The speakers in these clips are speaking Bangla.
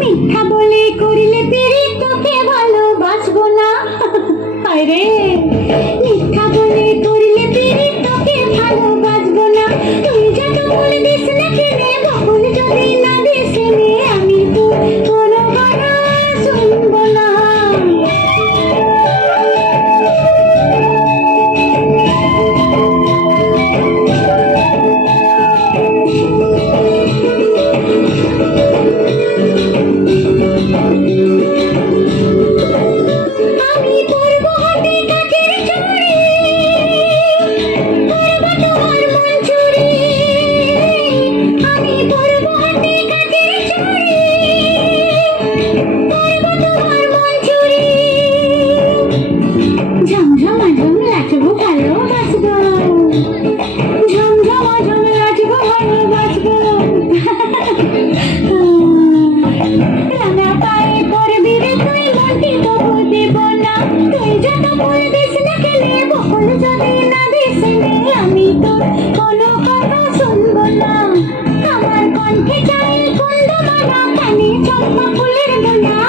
মিথ্যা বলে করিলে পেরে তোকে ভালোবাসবো না। আরে মিথ্যা বলে করিলে পেরে তোকে ভালোবাসবো না। তুই যত বলে দিস না কেনে বকুল যদি না দিস নে আমি তো কোনো কথা শুনবো না। ঝমঝমাঝম নাচবো ভালোবাসবো, ঝমঝমাঝম নাচবো ভালোবাসবো। রানা পায়ে পড়বি রে তুই মনটি তবু দেব না। তুই যত বলে দিস না কেনে বকুল যদি না দিস নে আমি তো কোনো কথা শুনবো না। আমার কণ্ঠে চাই কুন্দমালা, কানে চম্পা ফুলের দোলা,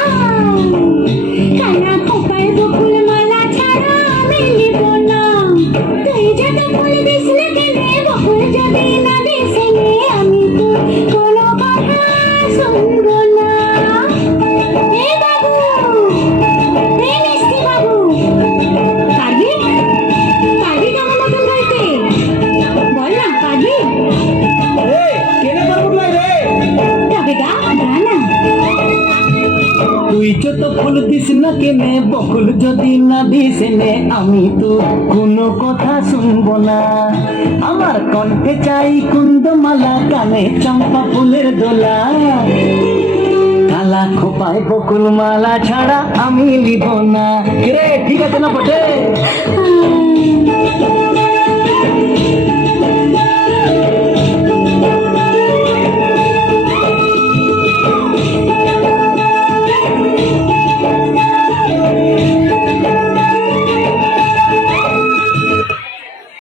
কানা খোপায় বকুল মালা ছাড়া আমি নিব না। তুই যত বলে দিস না কেনে বকুল যদি না দিস নে আমি তো কোনো কথা শুনবো না। এ বাবু, এ মিষ্টি বাবু, পারবি পারবি আমার মতন গাইতে? বল না পারবি? তবে গা না। তুই যত ফুল দিস না কেনে বকুল যদি না দিস নে আমি তো কোনো কথা শুনবো না। আমার কণ্ঠে চাই কুন্দমালা, কানে চম্পা ফুলের দোলা, কালা খোপায় বকুল মালা ছাড়া আমি নিব না। রে ঠিক আছে না বটে?